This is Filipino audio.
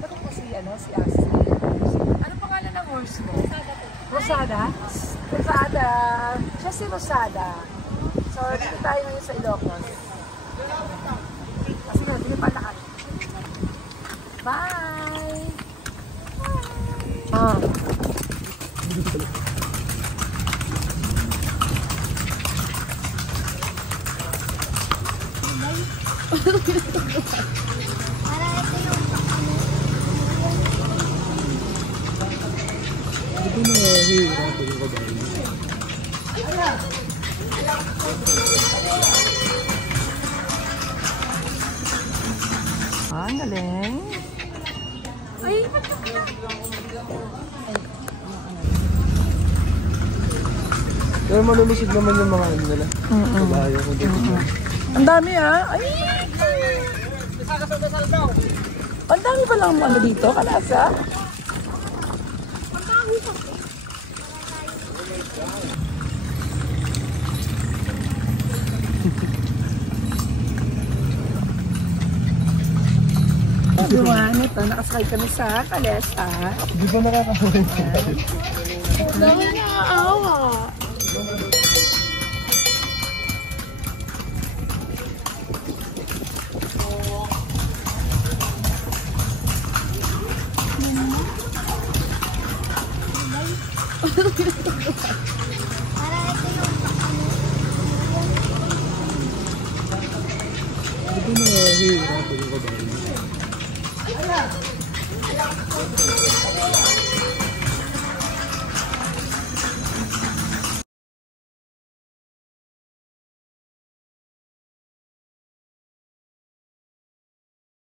Bakit po si Asti? Ano pangalan ng horse mo? Rosada? Rosada. Siya si Rosada. So, dito tayo ngayon sa Ilocos. Kasi na, dito pa lahat. Bye! Ah. Ang galing. Ay, pero malulusog naman yung mga ano nila. Kabayo ko dito. ang dami Ay! Ang dami pa lang ano dito, kalasa. Ang dami pa. Everyone, ito, nakasakay kami sa kalesa. Di ba nakakawin ka? Dami nakaawa.